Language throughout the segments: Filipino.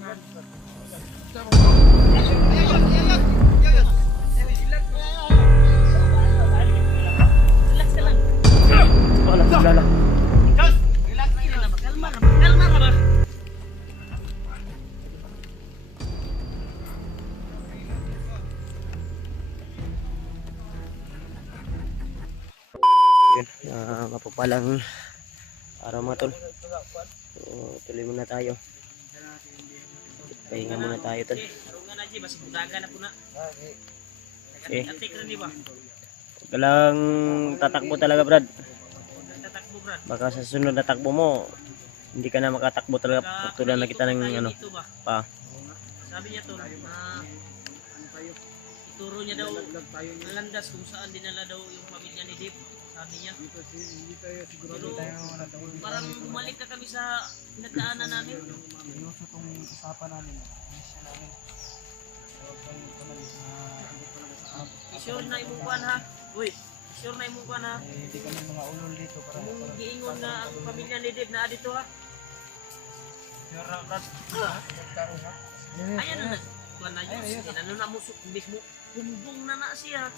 Wala, wala. Yun, mapapalang araw mga tol. So, tuloy muna tayo. Pahinga muna tayo tol. Okay. Huwag ka lang tatakbo talaga Brad. Baka sa sunod na takbo mo, hindi ka na makatakbo talaga tulad na kita ng ano pa. Sabi niya to, ituro niya daw ang landas kung saan dinala daw yung pamilya ni Dave. Sabi niya. Pero parang bumalik na kami sa pinagdaanan namin. Inuso itong usapan namin. Mission namin. Sure na imong kuan ha. Uy, sure na imong kuan ha. Hindi kami mga ulol dito para Kung giingon nga ang pamilya ni Dave na dito ha. Sure na, Brad. Ayan na. Kuan na yun. Ano na mo mismo. Bumbong na siya.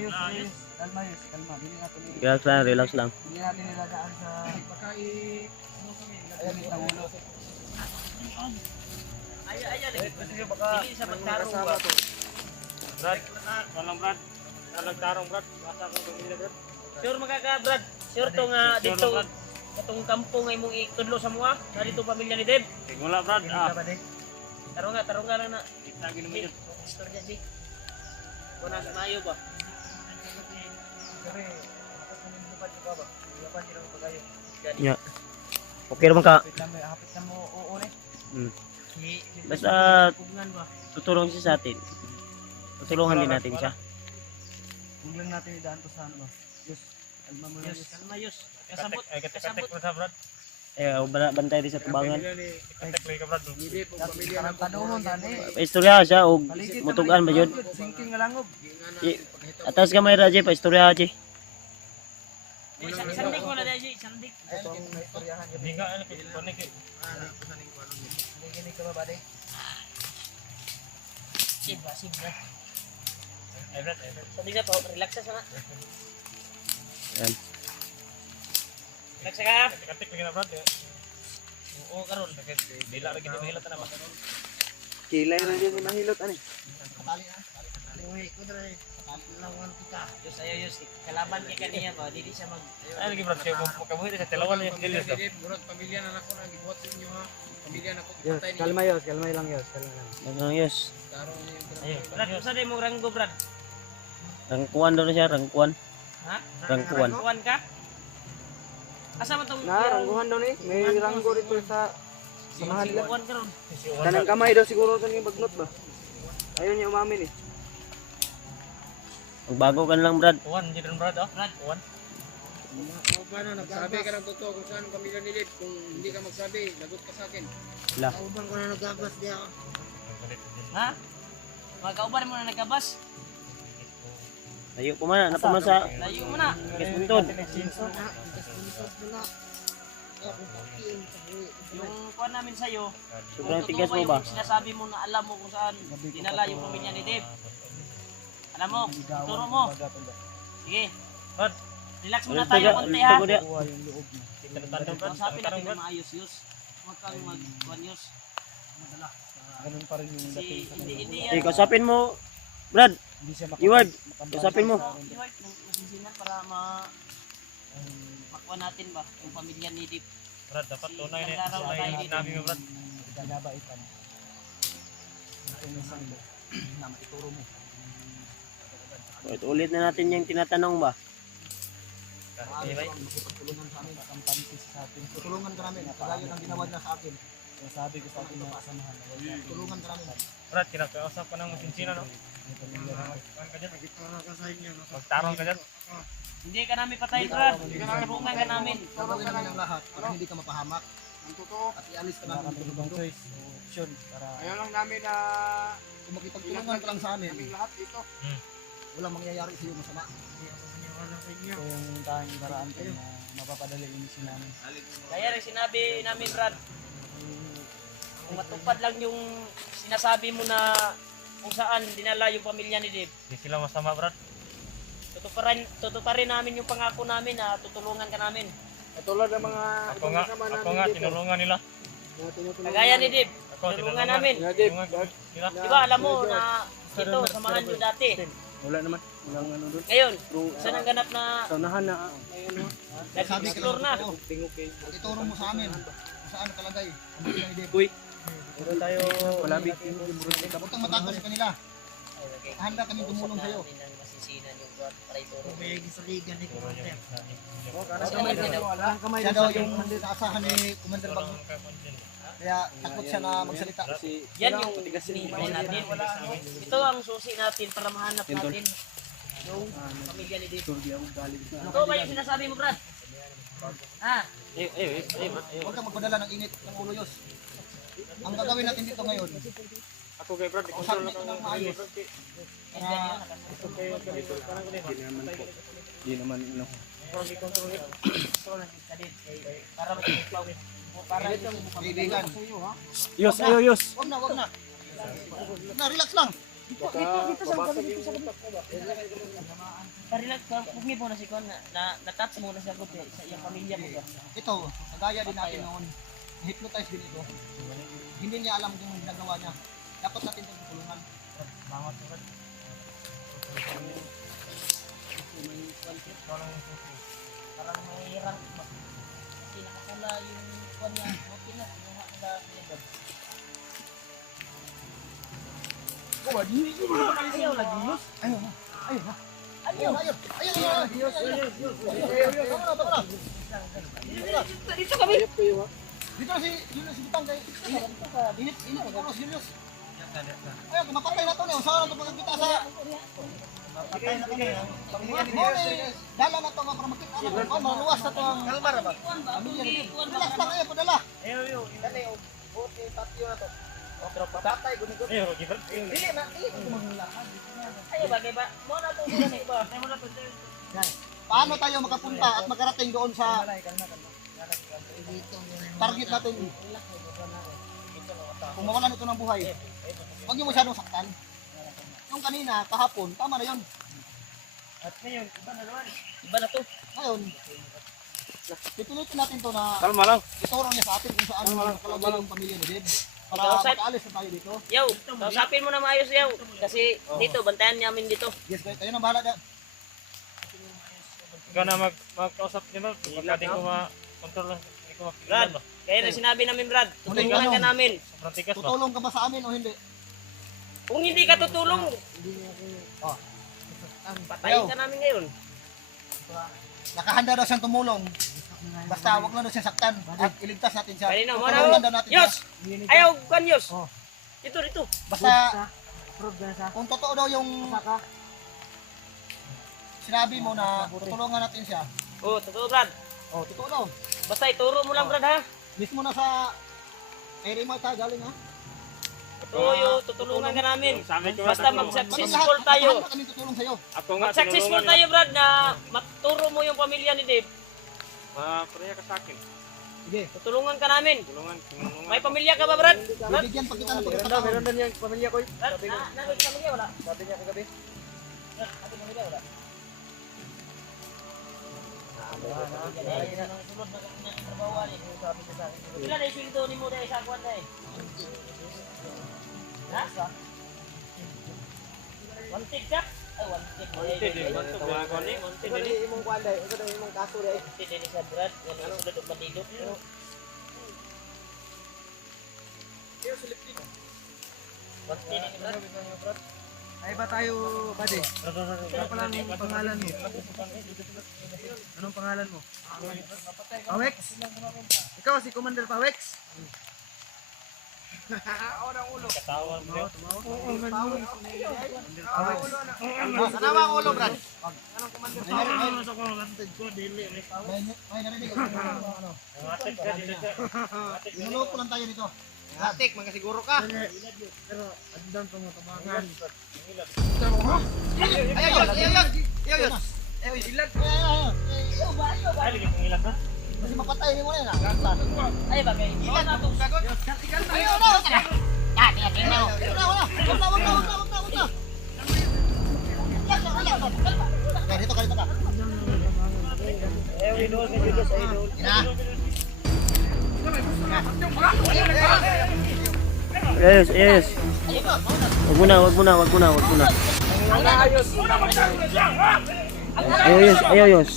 Yus. Kalma Yus, kalma. Bili natin ni... Relax lang, relax lang. Bili natin nilagaan sa... Ayan, itang ulo. Ayan. Hindi sa pagtarong ba? Brad, walang Brad. Nagtarong Brad. Basta akong pamilya Brad. Sure magkaka Brad. Sure to nga dito. Katong kampo nga imong ikudlo sa mga. Na dito pamilya ni Dave. Wala Brad. Tarong nga lang na. Itagin mo yun. Istorya di. Kuna sa mayo ba? Yeah. Okay naman ka. Hapit na mo uune. Basta tutulong siya sa atin. Tutulungan din natin siya. Huwag lang natin idaan to sa ano. Yus, kalma mo lang Yus. Kalma Yus. Kasabot. mo sa Brad. Bantay din sa tubangan. Katek ka Brad. Hindi po pamilya na tanungon tani. Paistorya siya o mutugan ba yun? Singking nga langob. Atas kamay Raji, paistorya Raji. Sandik mo na dahil sandik. Ito ang istoryahan. Hindi nga ano connect eh. Hindi ka ba ba de? Sibra. Everett. Sandik na po. Relax sa nga. Yan. Relax ka. Katek lagi na Brad. Oo karon. Dila lagi di mahilot na ba? Kilay na din mahilot ani. Tali na. Uy, kudre. Lawan kita. Yus ayo Yus. Kalaban kay kaniya ba? Dili siya mag. Ay lagi Brad, kay mo kabuhi sa tilawan yung gilis. Burot pamilya na ako nang gibuhat sa inyo ha. Pamilya na ko Yus, patay ni. kalma Yus, kalma lang Yus, kalma lang. Ano yes. Tarong niyo yung Ayun. Brad, usa day mo ranggo Brad. Rangkuan daw na siya, rangkuan. Ha? Rangkuan. Rangkuan ka? Asa man tong Rangguhan daw ni. May ranggo dito sa samahan nila? Rangkuan karon. kanang kamay daw siguro sa yung bagnot ba. Ayun niya umamin eh. Magbago ka na lang Brad. One, di Brad oh. Brad. One. O paano nagsabi ka ng totoo kung saan ang pamilya ni Dave. Kung hindi ka magsabi, lagot ka sa akin. La. Kauban ko na nagagas diya. Ha? Magkauban mo na nagkabas. Layo po man, napamasa. Layo mo na. Kaspuntod. Yung kuha namin sa'yo, Sobrang kung tigas totoo mo ba? yung sinasabi mo na alam mo kung saan dinala yung pamilya ni Dave. Alam mo, turo mo. Sige. Brad. Relax muna tayo konti ha. Tago dia. yung loob niya. Kausapin natin ng maayos Yus. Huwag kang mag-kuhan Yus. Madala. Ganun pa rin yung dating sa kanila. Hindi Eh, kausapin mo Brad. Hindi siya Iward, kausapin mo. Iward, nasisingan para makuha natin ba yung pamilya ni Dave. Brad, dapat tunay namin mo Brad. Gagabaitan. Ito yung isang na maituro mo. Ulit na natin yung tinatanong ba? Makipagtulungan sa amin, kampante sa atin. Tutulungan ka namin, kagaya ng ginawa na sa akin. Sabi ko sa akin na kasamahan. Tulungan ka namin. Brad, kinakausap ka ng masinsina, no? Magtarong ka dyan. Hindi ka namin patayin Brad. Tulungan ka namin. Gagawin namin ang lahat para hindi ka mapahamak. Ang totoo. At ialis ka namin ng Ibang mundo. choice, option, para... Kaya lang namin na kung makipagtulungan ka lang sa amin, lahat dito. Walang mangyayari sa iyo masama. Ito yung tanging paraan ko na mapapadali yung mission namin. Kaya rin sinabi namin Brad, Kung matupad lang yung sinasabi mo na kung saan dinala yung pamilya ni Dave, Hindi sila masama, Brad. tutuparin namin yung pangako namin na tutulungan ka namin. Katulad ng mga Ako nga, tinulungan nila. Kagaya ni Dave, Ako, tulungan namin. Tinulungan nila. Di ba alam mo na ito, samahan nyo dati. Wala naman. Walang ano doon. Ngayon, saan ang ganap na Saunahan na. nag-explore na? Ituro mo sa amin kung saan nakalagay. Ang pamilya ni Dave. Uy. Meron tayo malabig. Huwag kang matakot sa kanila. Handa kami tumulong sa'yo. Siya daw yung naasahan ni Commander Bag. Kaya takot siya na magsalita. Yan yung hinihintay natin. Ito ang susi natin para mahanap natin yung pamilya ni Dave. Ito ba yung sinasabi mo, Brad? Ha? Huwag kang magpadala ng init ng ulo, Yos. Ang gagawin natin dito ngayon, Ako kay Brad, usapin natin ng maayos. Para Hindi naman, no. Para mag-explaw. Para kaibigan. Yus, ayo, Yus. Huwag na, huwag na. Huwag na, relax lang. relax ka, huwag niyo po na si Kon na na-touch mo na siya ko sa iyong pamilya mo ba? Ito, kagaya din natin noon. Hypnotize din ito. Hindi niya alam kung ginagawa niya. Dapat natin itong tutulungan. Parang mahirang kasi nakakala yung Kon niya, okay na, kinuha ko na pinagad. Ayaw lagi, Yus. Ayun na. Ayun na. Ayun na. Ayun na. Tama na. Dito kami! Dito na si Julius Butang kay init ang ulo si Julius. Ayun, kumapatay na to niya. Usahan na ito pagkakita sa dala na to nga para makita na kung maluwas na to ang kalmar ba? Pamilya ni relax lang kayo, padala. Dali, buti tatyo na to. Patay, gunigot. Ayo, Brad. Dili na, dili ko maghulahan. Ayaw bagay ba? Mo na to gani ba? Mo na to. Paano tayo makapunta at makarating doon sa target natin? Kung mawalan ito ng buhay, huwag niyo masyadong saktan. Yung kanina, kahapon, tama na yun. At ngayon, iba na naman. Iba na to. Ngayon, pipilitin natin to na Kalma lang. ituro niya sa atin kung saan nakalagay yung pamilya ni Deb. Para Ikaw, Seth. makaalis na tayo dito. Yaw, kausapin mo na maayos yaw. Kasi dito, bantayan namin dito. Yes, kayo na bahala dyan. Ikaw na magkausap niyo, Brad. Baka di ko ma-control lang. Di ko Brad, ma-control ba? kaya na sinabi namin Brad, Muling tutulungan ka ano? namin. Sobrang tigas ba? Tutulong ka ba sa amin o hindi? Kung hindi ka tutulong, Oh. patayin ka namin ngayon. Nakahanda daw siyang tumulong. Basta wag lang daw siya saktan at iligtas natin siya. Kanina, Tutulungan daw natin siya. Yos! Ayaw, kan Yos! Oh. Dito. Basta kung totoo daw yung sinabi mo na tutulungan natin siya. Oh, totoo Brad. Oh, totoo daw. Basta ituro mo lang Brad ha. Mismo na sa area mo tayo galing ha. Totoo yun, tutulungan ka namin. Sabi ko, Basta tutulong. mag-successful tayo. Lahat kami tutulong sa'yo. Ako nga, Mag-successful tinulungan tayo Brad na maturo mo yung pamilya ni Dave. Pareha ka sa akin. Sige. Tutulungan ka namin. Tulungan. May pamilya ka ba Brad? Brad? Bibigyan pa kita ng pagkakataon. na niya pamilya ko. Brad, nanood ka pamilya wala? Sabi niya kagabi. Brad, ating pamilya wala? Yan ang sulod na kanyang trabawan eh. Ilan na isildo ni mo dahil sa akuan dahil? Ha? Wanted ka? Ay, wanted. Wanted eh. Wanted eh. Wanted eh. imong kuanday, ito daw imong kaso dai. Wanted din sa Brad. Yan ang sulod ng bandido. Wanted din ni Brad. Ay ba tayo, buddy? Ano pala ang pangalan mo? Anong pangalan mo? Pawex? Ikaw si Commander Pawex? Katawan mo. Sanawa ang ulo, Brad. May narinig ako ano. Atik ka dito siya. Niloko lang tayo dito. Atik, magasiguro ka. Pero, andan pa mo tabangan. Ayos. Ilan? Ay, lagi kong ilang ka. Kasi mapatay mo na yan. Ay bagay. Ilan na to? Ayaw na, Ayos, ayos. Wag muna, wag muna, wag muna, wag muna. Ayos, ayos.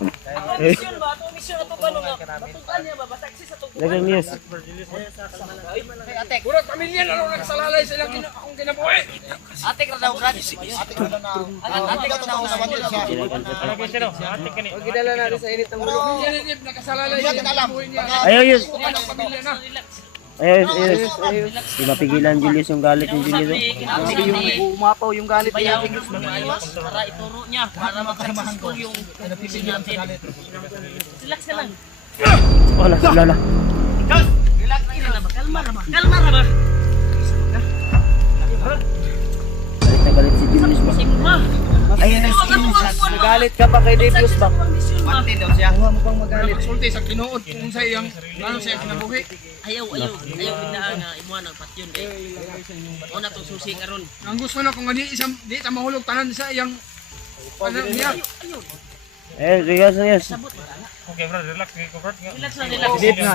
Ako mission ba? Ako mission ato ba nga? Batukan niya ba? Bataksis ato. Lagang news. Puro pamilya na rin nagsalalay sa ilang akong kinabuhi. Ate ka daw brad. Ate ka na ate ka na sa wala siya. Huwag gidala natin sa init ng ulo. Yan, nakasalalay Hindi sa natin alam. buhay niya. Ayos, Ang pamilya na. ayos, ayos. Di mapigilan Julius yung galit ni Julius. Umapaw yung galit niya. Para ituro niya. Para mag-successful yung mission natin. Relax ka lang. Wala, wala. Relax ka lang ba? Kalma na ba? Kalma na ba? Galit na galit si Julius ba? Sigma. Nagalit ka pa kay Devious ba? Pante daw siya. Huwag mo pang magalit. Sulti sa tinuod kung sa iyang ano sa iyang kinabuhi. Ayaw bigla nga imuha ng patyon eh. Una to susi karon. Ang gusto na kung di isang di ta mahulog tanan sa iyang ano niya. Ayos, ayos, ayos. Relax na relax. Deep nga.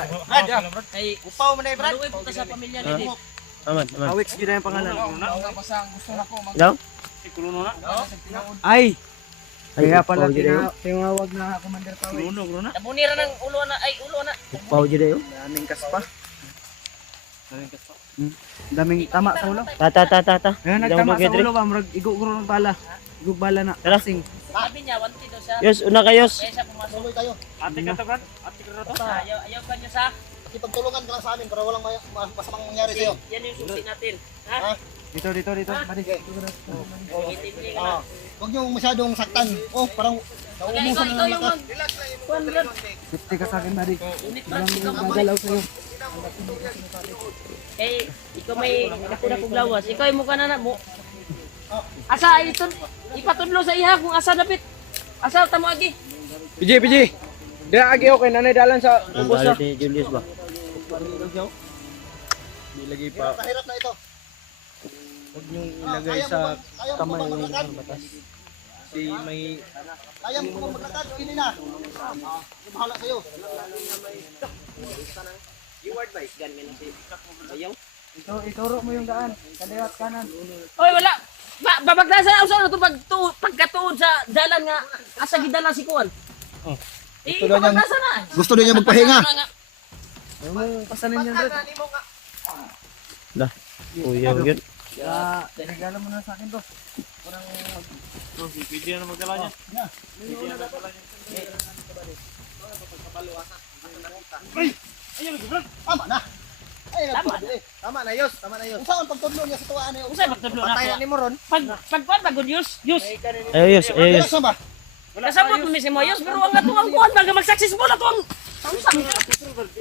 Kay upaw man ay brad. Maluoy po ta sa pamilya ni Dip. Aman, aman. Awix gyud ang pangalan. Basta ang gusto na ko Ikaw? Ay. Kaya pala Pau tinawag na Commander Pawi. Nabunira ng ulo na ay ulo na. Pau dyan yun. Daming kaspa. Daming tama sa ulo. Ta. Ngayon nagtama sa ulo ba, murag iguguro ng bala. Igug bala na. Tara. Sabi niya wanted daw siya. Yos, una kayos. Kaya siya pumasok. Tuloy tayo. Ayaw ka niya sa. Ipagtulungan ka lang sa amin para walang masamang mangyari sa'yo. Yan yung susi natin. Ha? Dito. Badi. Intindi ka na. Huwag niyo masyadong saktan. Oh, parang Kaya nauubusan ikaw na ng yung lakas. Kuan brad. Safety ka sa akin, Badi. Unit brad ikaw ba? Gagalaw sa'yo. Kay ikaw may nakuna kog lawas. Ikaw ay mukha na mo. Asa ito ipatudlo sa iha kung asa dapit. Asa tamo agi. PJ. Dira agi okay nanay dalan sa Ang galit ni Julius ba? Nilagay pa. Mahirap na ito. Huwag niyong Ah, ilagay kaya sa mo ba- kaya mo kamay ba ng maglakad? batas. Si may Kaya mo kung maglakad, kini na. Bahala sa'yo. ituro mo yung daan. Kaliwat kanan. Oy wala. Babagdasa usa na to pagkatuod sa dalan nga asa gidala si kuan. Gusto daw niyang- babagdasa na. Gusto din niya magpahinga. Huwag mong pasanin yan, Brad. Dah. Uyaw yun. Kaya, regalo mo na sa akin to. Tama na. Ay, Tama nagpapabili. Tama na, Yos. Kung saan pagtudlo niya sa tuwaan niya? Usa magtudlo na Patay ako. na ni mo ron. Pag pag yus. Ayos, ayos. Ayos na ba? Kasabot mo ni si Moyos pero ang atuang kuan baga mag-successful ato ang samsam.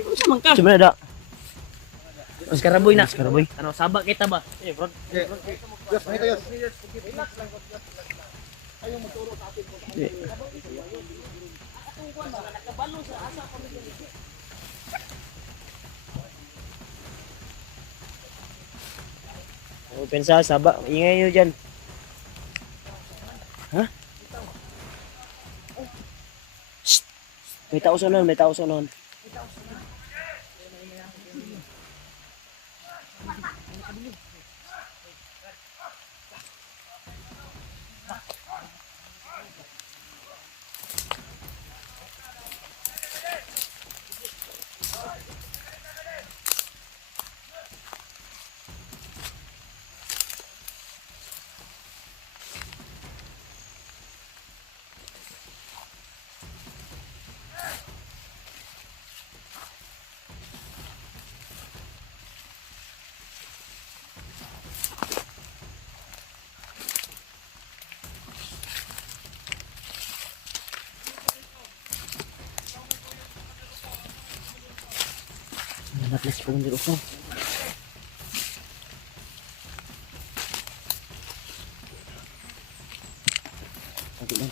Unsa man ka? Siyempre na. Mas karaboy na. Mas karaboy. Ano sabak kita ba? Yos, ganito yos. Open sa saba. Ingay nyo dyan. Ha? Shh! May tao sa nun, may tao sa nun. Naklas po ng ko. Tago lang.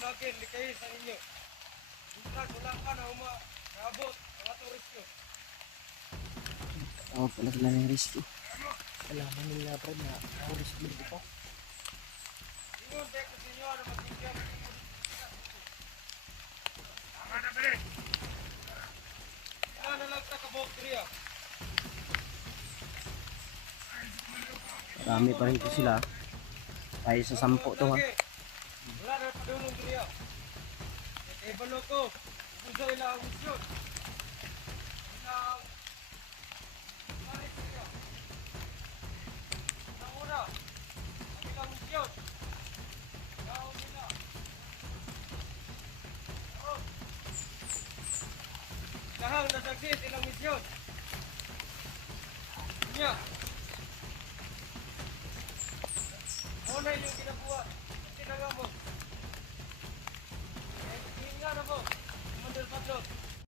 vlogger, likayin sa inyo. Minsan, wala ka na naabot ang atong rescue. Oo, pala sila ng rescue. Alaman nila bro na oras mo dito. Ingon, check sa inyo, ano matigyan. Tama na, bali. Wala na lang sa kabok, Kriya. Marami pa rin po sila. Tayo sa 10 to ha. Wala na padulong, Kriya. Eh, balo ko. Kung sa ilang misyon. Ilang... Paris, Kriya. Ilang una. Ang ilang misyon. Ilang nila. Lahang nasagsit ilang misyon. Niya. Ano yung ginabuhat? Tinangamot. Hinga na po. Mandal Pablo.